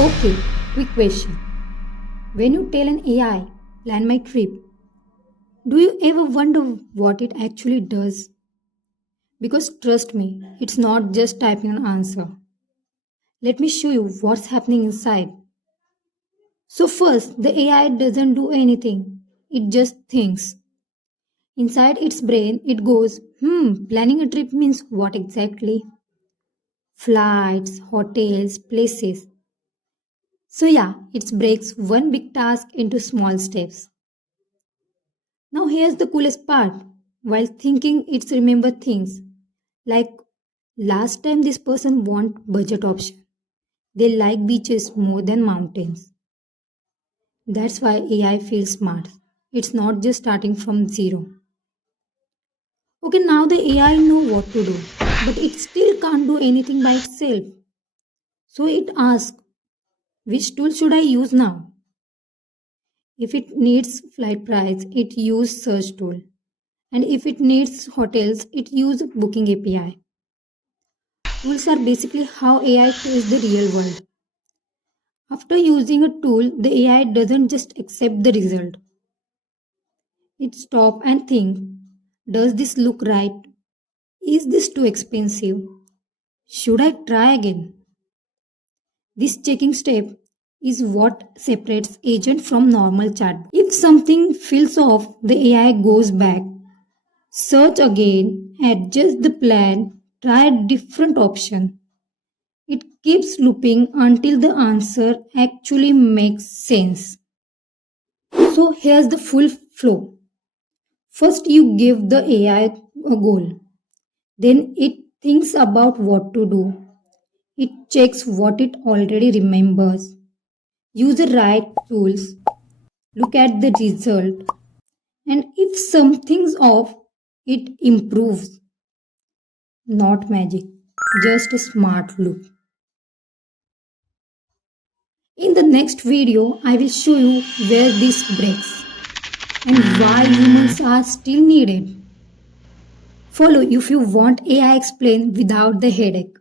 Okay, quick question. When you tell an AI, plan my trip, do you ever wonder what it actually does? Because trust me, it's not just typing an answer. Let me show you what's happening inside. So, first, the AI doesn't do anything, it just thinks. Inside its brain, it goes, planning a trip means what exactly? Flights, hotels, places. So, yeah, it breaks one big task into small steps. Now here's the coolest part. While thinking it's remember things like last time this person want budget option. They like beaches more than mountains. That's why AI feels smart. It's not just starting from zero. Okay, now the AI know what to do, but it still can't do anything by itself. So it asks, which tool should I use now? If it needs flight price, it use search tool. And if it needs hotels, it use booking API. Tools are basically how AI tests the real world. After using a tool, the AI doesn't just accept the result. It stops and thinks, does this look right? Is this too expensive? Should I try again? This checking step is what separates agent from normal chat. If something feels off, the AI goes back, search again, adjust the plan, try a different option. It keeps looping until the answer actually makes sense. So here's the full flow. First, you give the AI a goal. Then it thinks about what to do. It checks what it already remembers. Use the right tools. Look at the result. And if something's off, it improves. Not magic, just a smart loop. In the next video, I will show you where this breaks and why humans are still needed. Follow if you want AI explained without the headache.